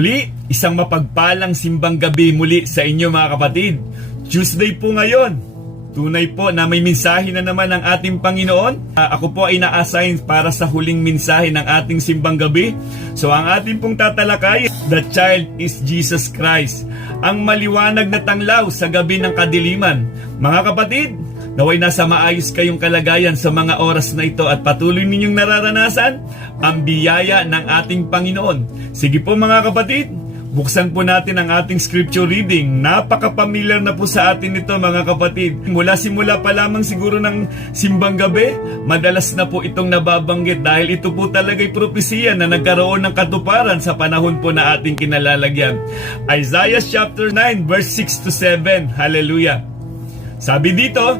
Muli, isang mapagpalang simbang gabi muli sa inyo mga kapatid. Tuesday po ngayon. Tunay po na may mensahe na naman ang ating Panginoon. Ako po ay na-assign para sa huling mensahe ng ating simbang gabi. So ang ating pong tatalakay, the child is Jesus Christ. Ang maliwanag na tanglaw sa gabi ng kadiliman. Mga kapatid, naway nasa maayos kayong kalagayan sa mga oras na ito at patuloy ninyong nararanasan ang biyaya ng ating Panginoon. Sige po mga kapatid, buksan po natin ang ating scripture reading. Napaka-familiar na po sa atin ito mga kapatid. Simula pa lamang siguro ng simbang gabi, madalas na po itong nababanggit dahil ito po talaga'y propesiya na nagkaroon ng katuparan sa panahon po na ating kinalalagyan. Isaiah chapter 9 verse 6 to 7. Hallelujah. Sabi dito,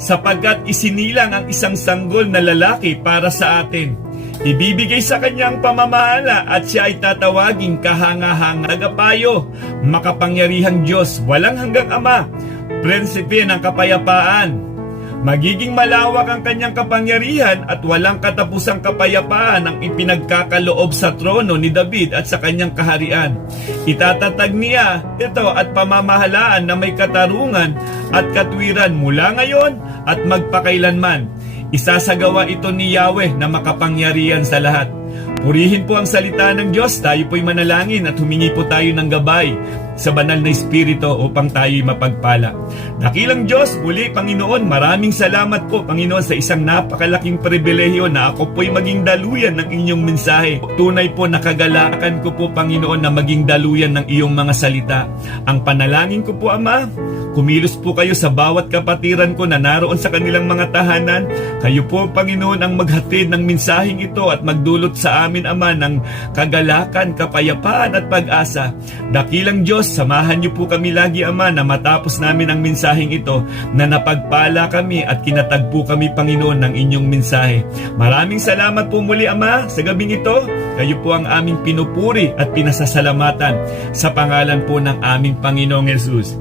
sapagkat isinilang ang isang sanggol na lalaki para sa atin. Ibibigay sa kanyang pamamahala at siya ay tatawaging kahanga-hanga, tagapayo, makapangyarihang Diyos, walang hanggang Ama, prinsipe ng kapayapaan. Magiging malawak ang kanyang kapangyarihan at walang katapusang kapayapaan ang ipinagkakaloob sa trono ni David at sa kanyang kaharian. Itatatag niya ito at pamamahalaan na may katarungan at katwiran mula ngayon at magpakailanman. Isasagawa ito ni Yahweh na makapangyarihan sa lahat. Purihin po ang salita ng Diyos. Tayo po'y manalangin at humingi po tayo ng gabay sa banal na Espiritu upang tayo'y mapagpala. Dakilang Diyos, muli Panginoon, maraming salamat po Panginoon sa isang napakalaking pribilehiyo na ako po'y maging daluyan ng inyong mensahe. Tunay po nakagalakan ko po Panginoon na maging daluyan ng iyong mga salita. Ang panalangin ko po Ama, kumilos po kayo sa bawat kapatiran ko na naroon sa kanilang mga tahanan. Kayo po Panginoon ang maghatid ng mensaheng ito at magdulot sa amin Ama ng kagalakan, kapayapaan at pag-asa. Dakilang Diyos, samahan niyo po kami lagi Ama na matapos namin ang mensaheng ito na napagpala kami at kinatagpo kami Panginoon ng inyong mensahe. Maraming salamat po muli Ama sa gabing ito. Kayo po ang aming pinupuri at pinasasalamatan sa pangalan po ng aming Panginoong Yesus.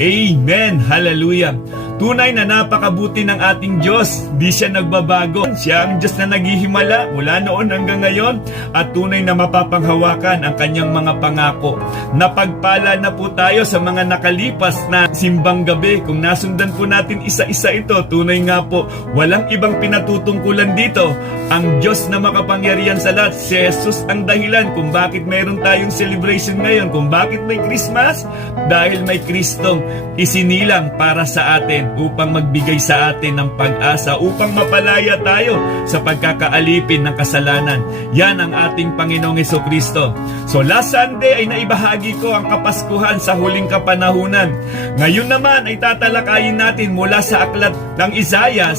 Amen! Hallelujah! Tunay na napakabuti ng ating Diyos. Di siya nagbabago. Siya ang Diyos na naghihimala mula noon hanggang ngayon at tunay na mapapanghawakan ang kanyang mga pangako. Napagpala na po tayo sa mga nakalipas na simbang gabi. Kung nasundan po natin isa-isa ito, tunay nga po, walang ibang pinatutungkulan dito. Ang Diyos na makapangyarihan sa lahat, si Jesus ang dahilan kung bakit mayroon tayong celebration ngayon, kung bakit may Christmas, dahil may Kristong isinilang para sa atin upang magbigay sa atin ng pag-asa, upang mapalaya tayo sa pagkakaalipin ng kasalanan. Yan ang ating Panginoong Hesukristo. So last Sunday ay naibahagi ko ang Kapaskuhan sa huling kapanahunan. Ngayon naman ay tatalakayin natin mula sa aklat ng Isaiah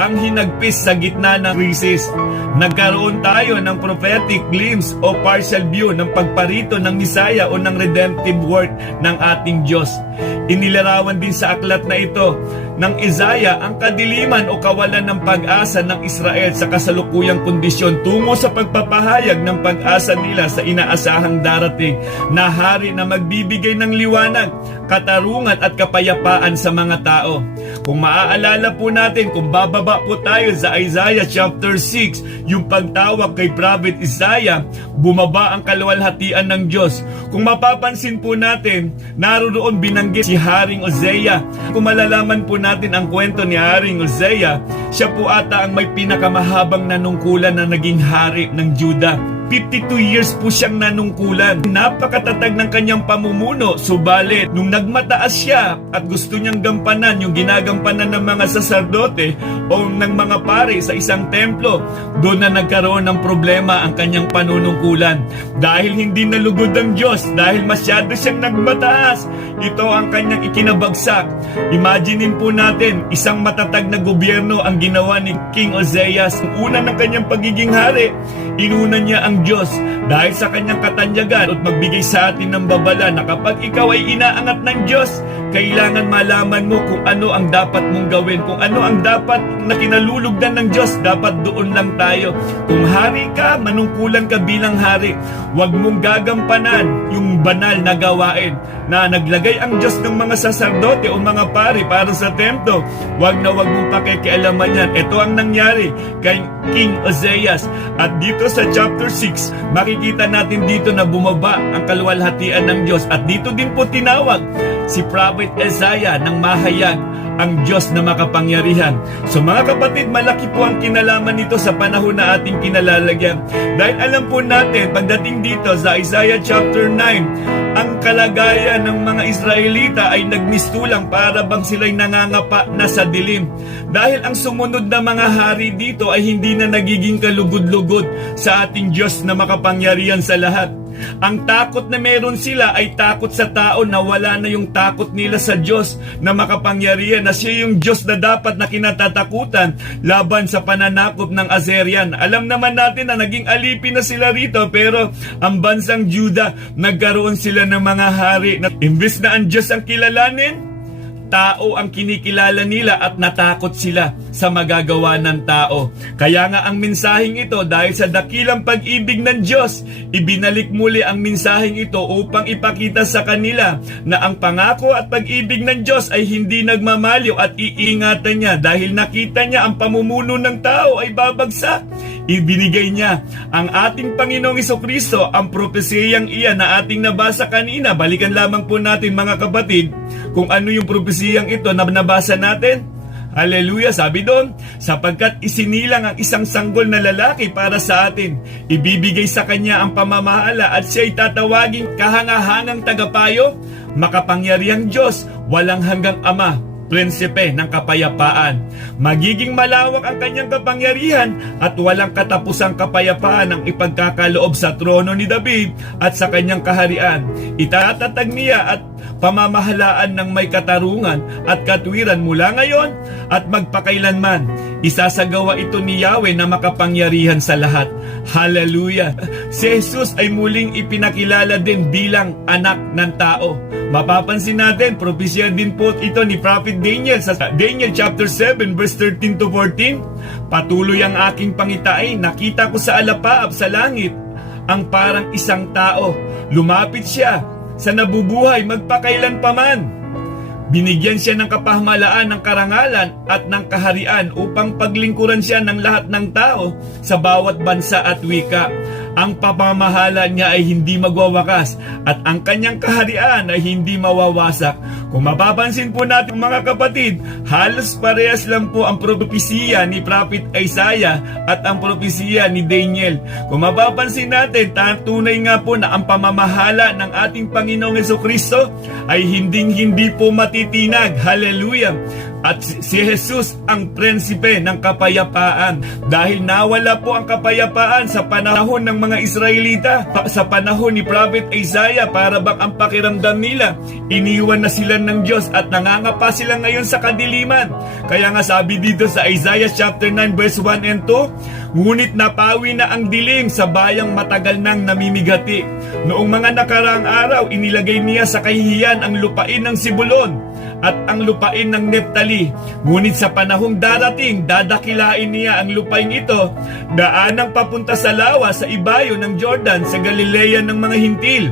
ang hinagpis sa gitna ng krisis. Nagkaroon tayo ng prophetic glimpse o partial view ng pagparito ng Messiah o ng redemptive work ng ating Diyos. Inilarawan din sa aklat na ito ng Isaiah ang kadiliman o kawalan ng pag-asa ng Israel sa kasalukuyang kondisyon tungo sa pagpapahayag ng pag-asa nila sa inaasahang darating na hari na magbibigay ng liwanag, katarungan at kapayapaan sa mga tao. Kung maaalala po natin, kung bababa po tayo sa Isaiah chapter 6, yung pagtawag kay Prophet Isaiah, bumaba ang kaluwalhatian ng Diyos. Kung mapapansin po natin, naroon binanggit si Haring Uzziah. Kung malalaman po natin ang kwento ni Haring Uzziah, siya po ata ang may pinakamahabang nanungkulan na naging hari ng Judah. 52 years po siyang nanungkulan. Napakatatag ng kanyang pamumuno. Subalit, nung nagmataas siya at gusto niyang gampanan yung ginagampanan ng mga saserdote o ng mga pare sa isang templo, doon na nagkaroon ng problema ang kanyang panunungkulan. Dahil hindi nalugod ang Diyos, dahil masyado siyang nagmataas, ito ang kanyang ikinabagsak. Imaginein po natin, isang matatag na gobyerno ang ginawa ni King Uzziah. Una ng kanyang pagiging hari, inuna niya ang Diyos dahil sa kanyang katanyagan at magbigay sa atin ng babala na kapag ikaw ay inaangat ng Diyos, kailangan malaman mo kung ano ang dapat mong gawin, kung ano ang dapat na kinalulugdan ng Diyos, dapat doon lang tayo. Kung hari ka, manungkulan ka bilang hari, huwag mong gagampanan yung banal na gawain na naglagay ang Diyos ng mga saserdote o mga pari para sa templo. Huwag na huwag mong pakikialaman yan. Ito ang nangyari kay King Uzziah. At dito sa chapter 6, 6, makikita natin dito na bumaba ang kaluwalhatian ng Diyos. At dito din po tinawag si Prophet Isaiah ng mahayag ang Diyos na makapangyarihan. So mga kapatid, malaki po ang kinalaman nito sa panahon na ating kinalalagyan. Dahil alam po natin, pagdating dito sa Isaiah chapter 9, ang kalagayan ng mga Israelita ay nagmistulang para bang sila'y nangangapa na sa dilim. Dahil ang sumunod na mga hari dito ay hindi na nagiging kalugod-lugod sa ating Diyos na makapangyarihan sa lahat. Ang takot na meron sila ay takot sa tao, na wala na yung takot nila sa Diyos na makapangyarihan, na siya yung Diyos na dapat na kinatatakutan laban sa pananakop ng Assyrian. Alam naman natin na naging alipin na sila rito, pero ang bansang Juda, nagkaroon sila ng mga hari na imbes na ang Diyos ang kilalanin, tao ang kinikilala nila at natakot sila sa magagawa ng tao. Kaya nga ang mensaheng ito, dahil sa dakilang pag-ibig ng Diyos, ibinalik muli ang mensaheng ito upang ipakita sa kanila na ang pangako at pag-ibig ng Diyos ay hindi nagmamaliw at iingatan niya, dahil nakita niya ang pamumuno ng tao ay babagsak. Ibinigay niya ang ating Panginoong Jesucristo, ang propesiyang iyan na ating nabasa kanina. Balikan lamang po natin mga kapatid kung ano yung propesiyang ito na nabasa natin. Hallelujah, sabi doon, sapagkat isinilang ang isang sanggol na lalaki para sa atin, ibibigay sa kanya ang pamamahala at siya'y tatawaging kahangahangang tagapayo, makapangyarihang Diyos, walang hanggang Ama, prinsipe ng kapayapaan. Magiging malawak ang kanyang kapangyarihan at walang katapusang kapayapaan ang ipagkakaloob sa trono ni David at sa kanyang kaharian. Itatatag niya at pamamahalaan ng may katarungan at katwiran mula ngayon at magpakailanman. Isasagawa ito ni Yahweh na makapangyarihan sa lahat. Hallelujah! Si Jesus ay muling ipinakilala din bilang anak ng tao. Mapapansin natin, propesya din po ito ni Prophet Daniel sa Daniel chapter 7 verse 13 to 14. Patuloy ang aking pangitain, nakita ko sa alapaap sa langit ang parang isang tao. Lumapit siya sa nabubuhay magpakailanpaman. Binigyan siya ng kapahamalaan, ng karangalan at ng kaharian upang paglingkuran siya ng lahat ng tao sa bawat bansa at wika. Ang pamamahala niya ay hindi magwawakas at ang kanyang kaharian ay hindi mawawasak. Kung mapapansin po natin mga kapatid, halos parehas lang po ang propesiya ni Prophet Isaiah at ang propesiya ni Daniel. Kung mapapansin natin, tunay nga po na ang pamamahala ng ating Panginoong Jesucristo ay hindi po matitinag. Hallelujah! At si Jesus ang prinsipe ng kapayapaan, dahil nawala po ang kapayapaan sa panahon ng mga Israelita, sa panahon ni Prophet Isaiah. Para bang ang pakiramdam nila, iniwan na sila ng Diyos at nangangapa sila ngayon sa kadiliman. Kaya nga sabi dito sa Isaiah chapter 9 verse 1 and 2, ngunit napawi na ang dilim sa bayang matagal nang namimigati. Noong mga nakaraang araw, inilagay niya sa kahihiyan ang lupain ng Sibulon at ang lupain ng Neptali. Ngunit sa panahong darating, dadakilain niya ang lupain ito, daanang papunta sa lawa sa ibayo ng Jordan, sa Galilea ng mga hintil.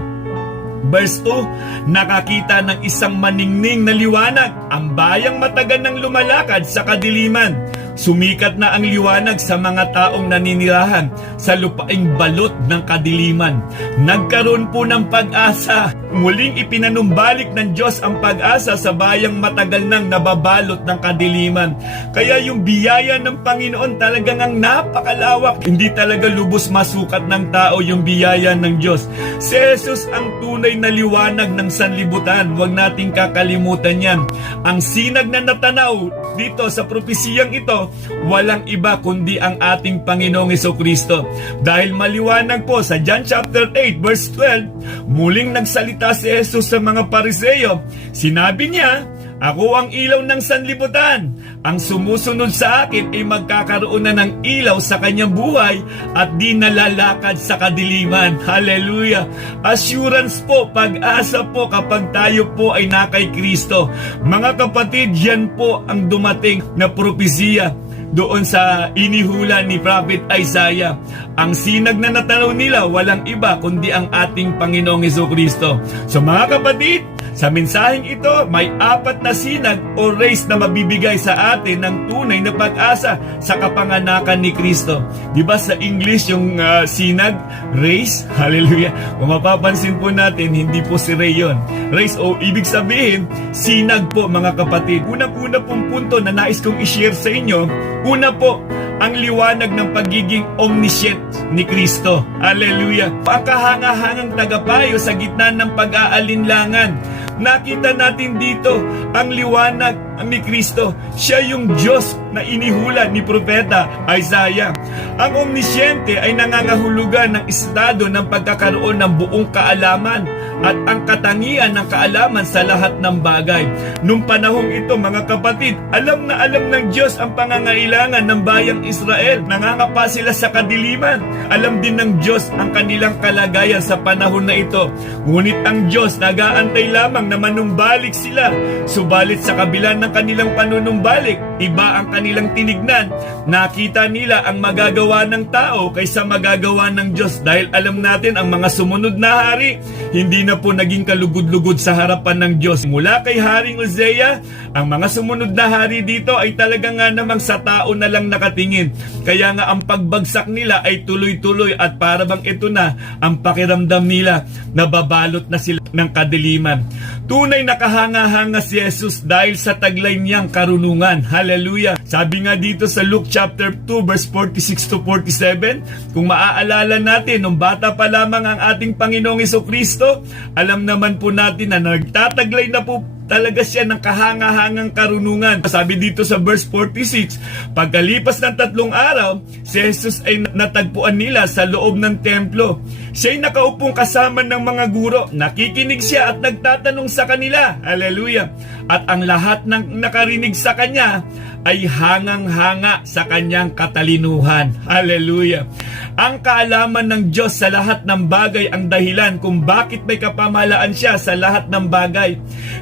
Verse 2, nakakita ng isang maningning na liwanag, ang bayang matagal nang lumalakad sa kadiliman. Sumikat na ang liwanag sa mga taong naninirahan sa lupaing balot ng kadiliman. Nagkaroon po ng pag-asa. Muling ipinanumbalik ng Diyos ang pag-asa sa bayang matagal nang nababalot ng kadiliman. Kaya yung biyaya ng Panginoon talagang ang napakalawak. Hindi talaga lubos masukat ng tao yung biyaya ng Diyos. Si Jesus ang tunay na liwanag ng sanlibutan. Huwag nating kakalimutan yan. Ang sinag na natanaw dito sa propesiyang ito, walang iba kundi ang ating Panginoong Jesucristo. Dahil maliwanag po sa John chapter 8 verse 12, muling nagsalita si Jesus sa mga Pariseo. Sinabi niya, ako ang ilaw ng sanlibutan. Ang sumusunod sa akin ay magkakaroon na ng ilaw sa kanyang buhay at di nalalakad sa kadiliman. Hallelujah! Assurance po, pag-asa po kapag tayo po ay na kay Kristo. Mga kapatid, yan po ang dumating na propesiya. doon sa inihula ni Prophet Isaiah. Ang sinag na natanaw nila walang iba kundi ang ating Panginoong Hesukristo. So mga kapatid, sa mensaheng ito, may 4 na sinag o race na mabibigay sa atin ng tunay na pag-asa sa kapanganakan ni Kristo. Di ba sa English yung sinag, race? Hallelujah. Kung mapapansin po natin, hindi po si Ray yun. Race o ibig sabihin, sinag po mga kapatid. Unang-una pong punto na nais kong i-share sa inyo, una po, ang liwanag ng pagiging omniscient ni Kristo. Hallelujah. Ang kahanga-hangang tagapayo sa gitna ng pag-aalinlangan. Nakita natin dito ang liwanag ni Kristo. Siya yung Diyos na inihula ni Propeta Isaiah. Ang omnisyente ay nangangahulugan ng estado ng pagkakaroon ng buong kaalaman at ang katangian ng kaalaman sa lahat ng bagay. Nung panahong ito mga kapatid, alam na alam ng Diyos ang pangangailangan ng bayang Israel. Nangangapa sila sa kadiliman. Alam din ng Diyos ang kanilang kalagayan sa panahon na ito. Ngunit ang Diyos nag-aantay lamang na manumbalik sila. Subalit sa kabila ng kanilang panunumbalik, iba ang kanilang tinignan. Nakita nila ang magagawa ng tao kaysa magagawa ng Diyos. Dahil alam natin ang mga sumunod na hari, hindi na po naging kalugod-lugod sa harapan ng Diyos. Mula kay Haring Uzziah, ang mga sumunod na hari dito ay talaga nga namang sa tao na lang nakatingin. Kaya nga ang pagbagsak nila ay tuloy-tuloy at para bang ito na ang pakiramdam nila, nababalot na sila ng kadiliman. Tunay nakahanga-hanga si Jesus dahil sa taglay niyang karunungan. Hallelujah! Sabi nga dito sa Luke chapter 2 verse 46 to 47, kung maaalala natin, nung bata pa lamang ang ating Panginoong Hesukristo, alam naman po natin na nagtataglay na po talaga siya ng kahanga-hangang karunungan. Sabi dito sa verse 46, pagkalipas ng 3 araw, si Jesus ay natagpuan nila sa loob ng templo. Siya'y nakaupong kasama ng mga guro. Nakikinig siya at nagtatanong sa kanila. Hallelujah! At ang lahat ng nakarinig sa kanya ay hangang-hanga sa kanyang katalinuhan. Hallelujah! Ang kaalaman ng Diyos sa lahat ng bagay ang dahilan kung bakit may kapamahalaan siya sa lahat ng bagay.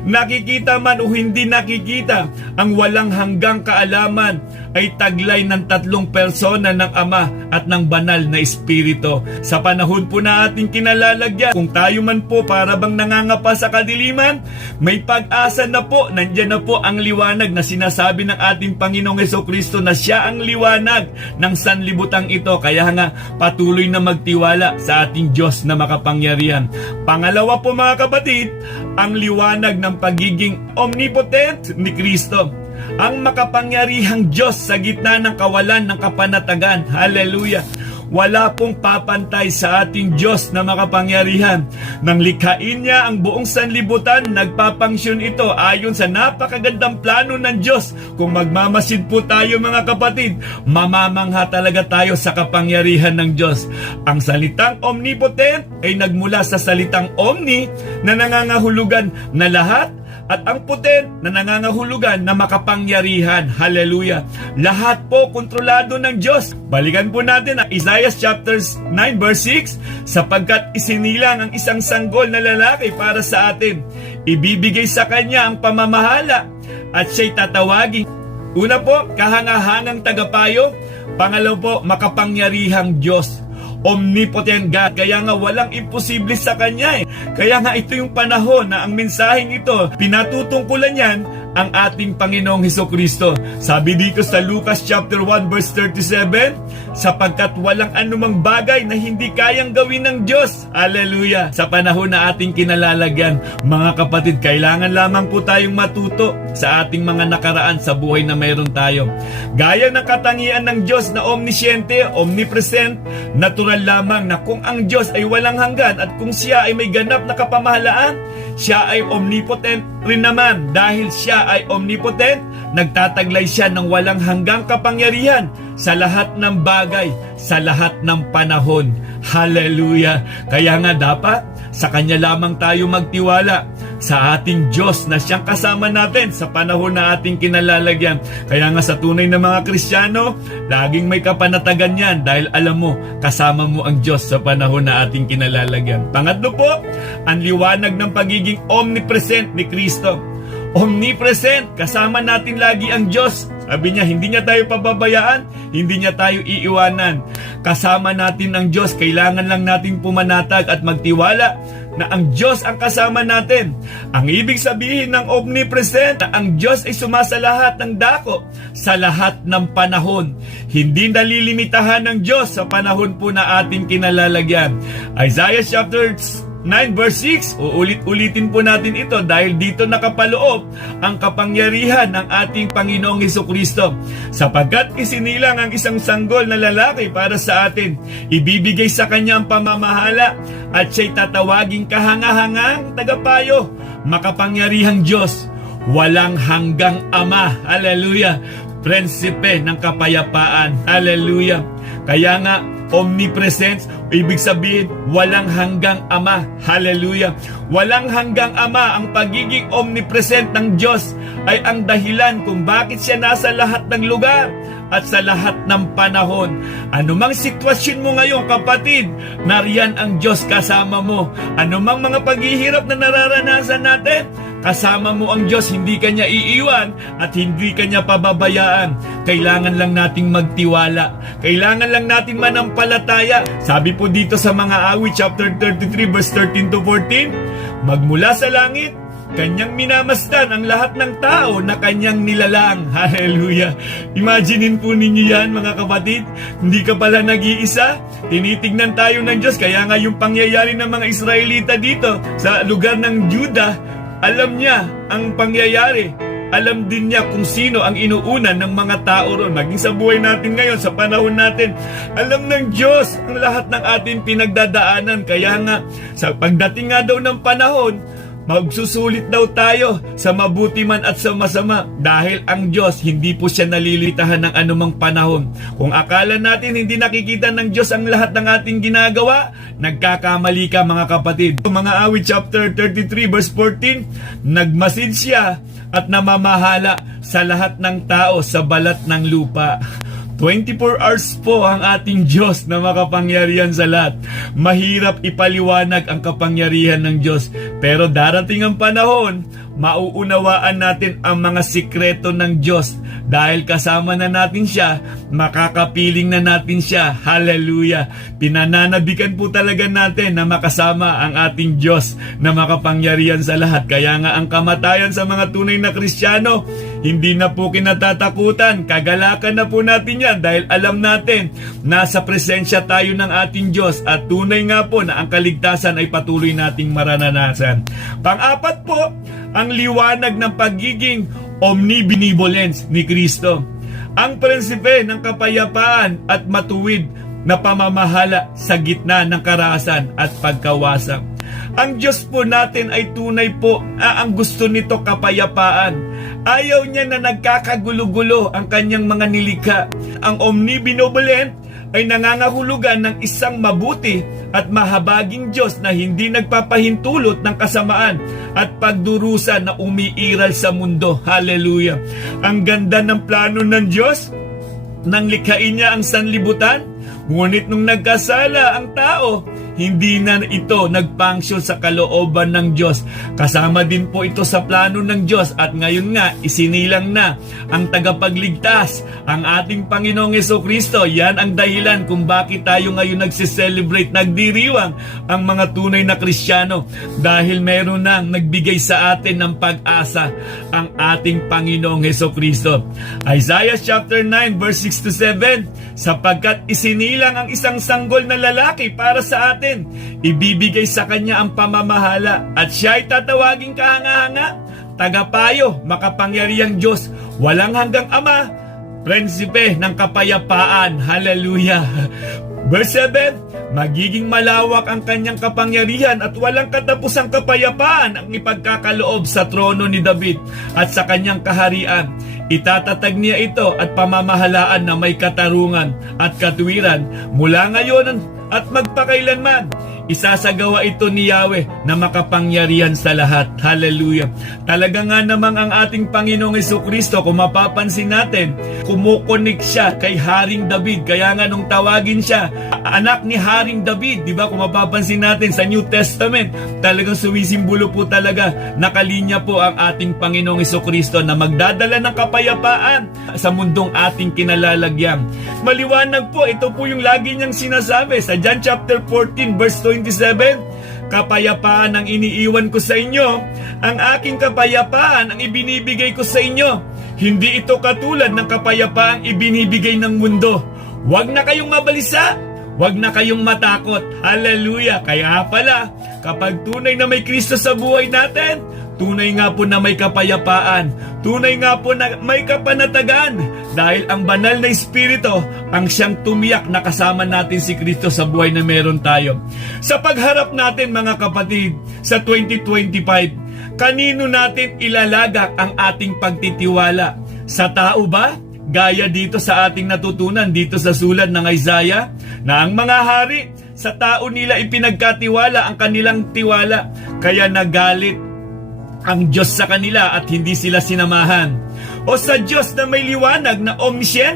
Nakikita man o hindi nakikita, ang walang hanggang kaalaman ay taglay ng 3 persona ng Ama at ng banal na Espiritu. Sa panahon po na ating kinalalagyan, kung tayo man po para bang nangangapa sa kadiliman, may pag-asa na po, nandiyan na po ang liwanag na sinasabi ng ating Panginoong Hesukristo na siya ang liwanag ng sanlibutang ito. Kaya nga, patuloy na magtiwala sa ating Diyos na makapangyarihan. Pangalawa po mga kapatid, ang liwanag ng pagiging omnipotent ni Kristo. Ang makapangyarihang Diyos sa gitna ng kawalan ng kapanatagan. Hallelujah! Wala pong papantay sa ating Diyos na makapangyarihan. Nang likhain niya ang buong sanlibutan, nagpapangsyon ito ayon sa napakagandang plano ng Diyos. Kung magmamasid po tayo mga kapatid, mamamangha talaga tayo sa kapangyarihan ng Diyos. Ang salitang omnipotent ay nagmula sa salitang omni na nangangahulugan na lahat, at ang potent na nangangahulugan na makapangyarihan. Hallelujah! Lahat po kontrolado ng Diyos. Balikan po natin ang Isaiah chapter 9 verse 6, sapagkat isinilang ang isang sanggol na lalaki para sa atin. Ibibigay sa kanya ang pamamahala at siya'y tatawagin. Una po, kahangahangang tagapayo. Pangalawa po, makapangyarihang Diyos. Omnipotent God. Kaya nga walang imposible sa Kanya eh. Kaya nga ito yung panahon na ang mensaheng ito, pinatutungkulan yan ang ating Panginoong Hesukristo. Sabi dito sa Lucas chapter 1 verse 37, sapagkat walang anumang bagay na hindi kayang gawin ng Diyos. Hallelujah! Sa panahon na ating kinalalagyan, mga kapatid, kailangan lamang po tayong matuto sa ating mga nakaraan sa buhay na mayroon tayo. Gaya ng katangian ng Diyos na omnisyente, omnipresent, natural lamang na kung ang Diyos ay walang hanggan at kung siya ay may ganap na kapamahalaan, siya ay omnipotent rin naman. Dahil siya ay omnipotent, nagtataglay siya ng walang hanggang kapangyarihan sa lahat ng bagay, sa lahat ng panahon. Hallelujah! Kaya nga dapat sa Kanya lamang tayo magtiwala, sa ating Diyos na siyang kasama natin sa panahon na ating kinalalagyan. Kaya nga sa tunay na mga Kristiyano, laging may kapanatagan yan dahil alam mo, kasama mo ang Diyos sa panahon na ating kinalalagyan. Pangatlo po, ang liwanag ng pagiging omnipresent ni Kristo. Omnipresent, kasama natin lagi ang Diyos Sabi niya, hindi niya tayo pababayaan, hindi niya tayo iiwanan. Kasama natin ang Diyos, kailangan lang natin pumanatag at magtiwala na ang Diyos ang kasama natin. Ang ibig sabihin ng omnipresent, na ang Diyos ay sumasalahat ng dako sa lahat ng panahon. Hindi nalilimitahan ng Diyos sa panahon po na ating kinalalagyan. Isaiah chapter 9 verse 6, uulit-ulitin po natin ito dahil dito nakapaloob ang kapangyarihan ng ating Panginoong Hesukristo. Sapagkat isinilang ang isang sanggol na lalaki para sa atin, ibibigay sa kanya ang pamamahala at siya'y tatawaging kahangahangang tagapayo, makapangyarihang Diyos, walang hanggang Ama. Hallelujah! Prinsipe ng kapayapaan. Hallelujah! Kaya nga, omnipresence, ibig sabihin, walang hanggang Ama. Hallelujah! Walang hanggang Ama. Ang pagiging omnipresent ng Diyos ay ang dahilan kung bakit siya nasa lahat ng lugar at sa lahat ng panahon. Anumang sitwasyon mo ngayon, kapatid, nariyan ang Diyos kasama mo. Anumang mga paghihirap na nararanasan natin, kasama mo ang Diyos, hindi Kanya iiwan at hindi Kanya pababayaan. Kailangan lang nating magtiwala. Kailangan lang natin manampalataya. Sabi po dito sa mga awit, chapter 33, verse 13 to 14, magmula sa langit, Kanyang minamasdan ang lahat ng tao na Kanyang nilalang. Hallelujah! Imaginin po ninyo yan, mga kapatid. Hindi ka pala nag-iisa. Tinitignan tayo ng Diyos. Kaya nga yung pangyayari ng mga Israelita dito sa lugar ng Judah, alam niya ang pangyayari. Alam din niya kung sino ang inuunan ng mga tao ron. Maging sa buhay natin ngayon, sa panahon natin, alam ng Diyos ang lahat ng ating pinagdadaanan. Kaya nga, sa pagdating nga daw ng panahon, magsusulit daw tayo sa mabuti man at sa masama dahil ang Diyos hindi po siya nalilitahan ng anumang panahon. Kung akala natin hindi nakikita ng Diyos ang lahat ng ating ginagawa, nagkakamali ka, mga kapatid. Mga awit chapter 33 verse 14, nagmasid siya at namamahala sa lahat ng tao sa balat ng lupa. 24 hours po ang ating Diyos na makapangyarihan sa lahat. Mahirap ipaliwanag ang kapangyarihan ng Diyos. Pero darating ang panahon, mauunawaan natin ang mga sikreto ng Diyos. Dahil kasama na natin siya, makakapiling na natin siya. Hallelujah! Pinananabikan po talaga natin na makasama ang ating Diyos na makapangyarihan sa lahat. Kaya nga ang kamatayan sa mga tunay na Kristiyano, hindi na po kinatatakutan. Kagalakan na po natin yan dahil alam natin nasa presensya tayo ng ating Diyos at tunay nga po na ang kaligtasan ay patuloy nating maranasan. Pang-apat po, ang liwanag ng pagiging omnibenevolence ni Kristo. Ang prinsipe ng kapayapaan at matuwid na pamamahala sa gitna ng karahasan at pagkawasak. Ang Diyos po natin ay tunay po ang gusto nito kapayapaan. Ayaw niya na nagkakagulo-gulo ang kanyang mga nilikha. Ang omnibenevolent ay nangangahulugan ng isang mabuti at mahabaging Diyos na hindi nagpapahintulot ng kasamaan at pagdurusa na umiiral sa mundo. Hallelujah! Ang ganda ng plano ng Diyos nang likhain niya ang sanlibutan. Ngunit nung nagkasala ang tao, hindi na ito nagpangsyon sa kalooban ng Diyos. Kasama din po ito sa plano ng Diyos at ngayon nga isinilang na ang tagapagligtas, ang ating Panginoong Hesukristo. Yan ang dahilan kung bakit tayo ngayon nagsiselebrate, nagdiriwang ang mga tunay na Kristiyano dahil meron nang nagbigay sa atin ng pag-asa, ang ating Panginoong Hesukristo. Isaiah chapter 9 verse 6 to 7, sapagkat isinilang ang isang sanggol na lalaki para sa atin, ibibigay sa kanya ang pamamahala at siya ay tatawaging kahanga-hanga, tagapayo, makapangyarihang Diyos, walang hanggang Ama, prinsipe ng kapayapaan. Hallelujah! Verse 7, magiging malawak ang kanyang kapangyarihan at walang katapusang kapayapaan ang ipagkakaloob sa trono ni David at sa kanyang kaharian. Itatatag niya ito at pamamahalaan na may katarungan at katuwiran mula ngayon at magpakailanman. isasagawa ito ni Yahweh na makapangyarihan sa lahat. Hallelujah. Talaga nga namang ang ating Panginoong Jesucristo, kung mapapansin natin, kumukonik siya kay Haring David. Kaya nga nung tawagin siya, anak ni Haring David, di ba? Kung mapapansin natin sa New Testament, talagang sumisimbolo po talaga, nakalinya po ang ating Panginoong Jesucristo na magdadala ng kapayapaan sa mundong ating kinalalagyan. Maliwanag po, ito po yung lagi niyang sinasabi sa John chapter 14 verse 27, kapayapaan ang iniiwan ko sa inyo, ang aking kapayapaan ang ibinibigay ko sa inyo. Hindi ito katulad ng kapayapaang ibinibigay ng mundo. Huwag na kayong mabalisa, huwag na kayong matakot. Hallelujah! Kaya pala, kapag tunay na may Kristo sa buhay natin, tunay nga po na may kapayapaan. Tunay nga po na may kapanatagan. Dahil ang banal na Espiritu ang siyang tumiyak na kasama natin si Kristo sa buhay na meron tayo. Sa pagharap natin mga kapatid, sa 2025, kanino natin ilalagak ang ating pagtitiwala? Sa tao ba? Gaya dito sa ating natutunan dito sa sulat ng Isaiah, na ang mga hari, sa tao nila ipinagkatiwala ang kanilang tiwala, kaya nagalit ang Diyos sa kanila at hindi sila sinamahan. O sa Diyos na may liwanag na omniscient,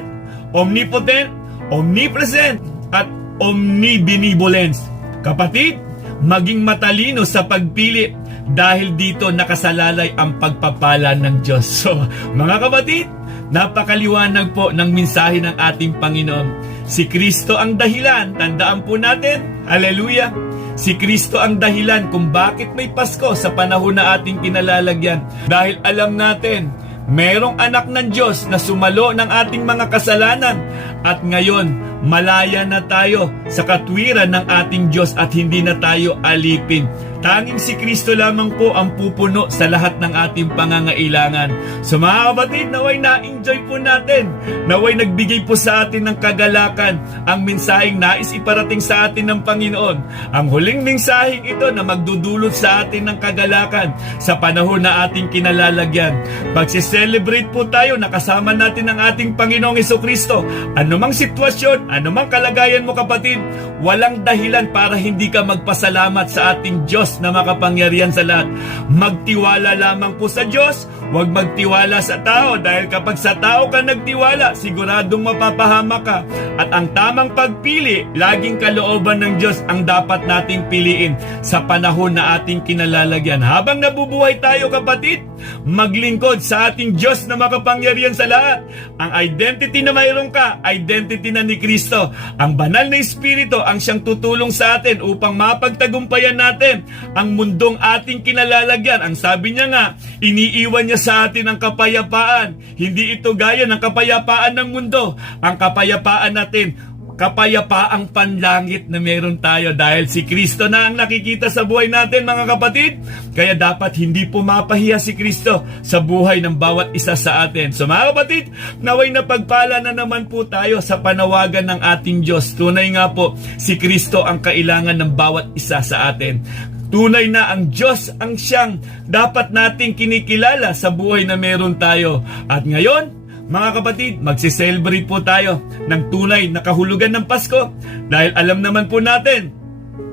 omnipotent, omnipresent, at omnibenevolence. Kapatid, maging matalino sa pagpili dahil dito nakasalalay ang pagpapala ng Diyos. So, mga kapatid, napakaliwanag po ng mensahe ng ating Panginoon. Si Kristo ang dahilan, tandaan po natin, hallelujah, si Kristo ang dahilan kung bakit may Pasko sa panahon na ating kinalalagyan. Dahil alam natin, merong anak ng Diyos na sumalo ng ating mga kasalanan at ngayon, malaya na tayo sa katwiran ng ating Diyos at hindi na tayo alipin. Tanging si Kristo lamang po ang pupuno sa lahat ng ating pangangailangan. So mga kapatid, naway na-enjoy po natin, naway nagbigay po sa atin ng kagalakan ang mensaheng nais iparating sa atin ng Panginoon. Ang huling mensaheng ito na magdudulot sa atin ng kagalakan sa panahon na ating kinalalagyan. Pagsi-celebrate po tayo, nakasama natin ang ating Panginoong Jesucristo. Anumang sitwasyon, anumang kalagayan mo kapatid, walang dahilan para hindi ka magpasalamat sa ating Diyos na makapangyarihan sa lahat. Magtiwala lamang po sa Diyos, huwag magtiwala sa tao, dahil kapag sa tao ka nagtiwala, siguradong mapapahamak ka. At ang tamang pagpili, laging kalooban ng Diyos ang dapat nating piliin sa panahon na ating kinalalagyan. Habang nabubuhay tayo kapatid, maglingkod sa ating Diyos na makapangyarihan sa lahat. Ang identity na mayroon ka, identity na ni Kristo. Ang banal na Espiritu ang siyang tutulong sa atin upang mapagtagumpayan natin ang mundong ating kinalalagyan. Ang sabi niya nga, iniiwan niya sa atin ang kapayapaan. Hindi ito gaya ng kapayapaan ng mundo. Ang kapayapaan natin, kapayapaang panlangit na meron tayo dahil si Kristo na ang nakikita sa buhay natin mga kapatid. Kaya dapat hindi pumapahiya si Kristo sa buhay ng bawat isa sa atin. So mga kapatid, naway na pagpala na naman po tayo sa panawagan ng ating Diyos. Tunay nga po, si Kristo ang kailangan ng bawat isa sa atin. Tunay na ang Diyos ang siyang dapat nating kinikilala sa buhay na meron tayo. At ngayon, mga kapatid, magsi-celebrate po tayo ng tunay na kahulugan ng Pasko dahil alam naman po natin,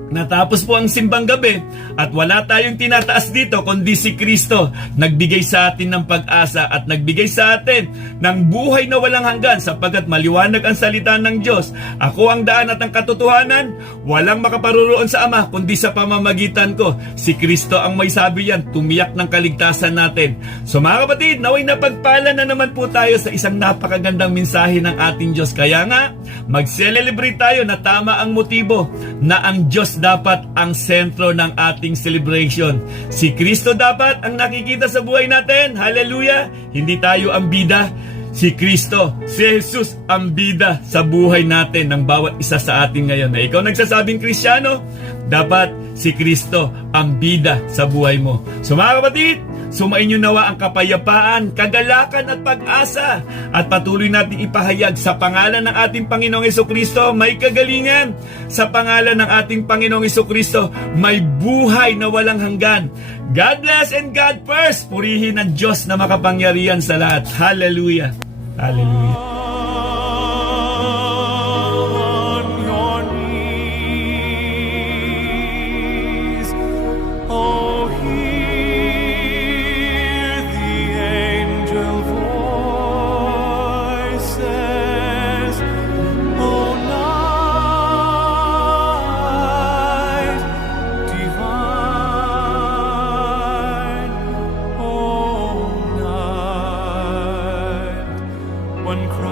natapos po ang simbang gabi at wala tayong tinataas dito kundi si Kristo. Nagbigay sa atin ng pag-asa at nagbigay sa atin ng buhay na walang hanggan sapagkat maliwanag ang salita ng Diyos. Ako ang daan at ang katotohanan, walang makaparuroon sa Ama kundi sa pamamagitan ko. Si Kristo ang may sabi yan, tumiyak ng kaligtasan natin. So mga kapatid, naway napagpala na naman po tayo sa isang napakagandang mensahe ng ating Diyos. Kaya nga, mag-celebrate tayo na tama ang motibo na ang Diyos dapat ang sentro ng ating celebration. Si Kristo dapat ang nakikita sa buhay natin. Hallelujah! Hindi tayo ang bida. Si Kristo, si Jesus ang bida sa buhay natin ng bawat isa sa atin ngayon. Na ikaw nagsasabing Kristiyano, dapat si Kristo ang bida sa buhay mo. So mga kapatid, sumainyo nawa ang kapayapaan, kagalakan at pag-asa at patuloy natin ipahayag sa pangalan ng ating Panginoong Jesucristo may kagalingan. Sa pangalan ng ating Panginoong Jesucristo may buhay na walang hanggan. God bless and God first. Purihin ang Diyos na makapangyarihan sa lahat. Hallelujah. Hallelujah.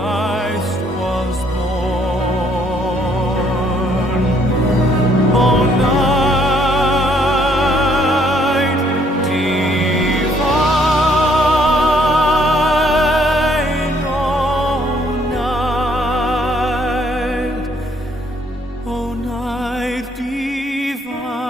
Christ was born. O night divine, O night divine.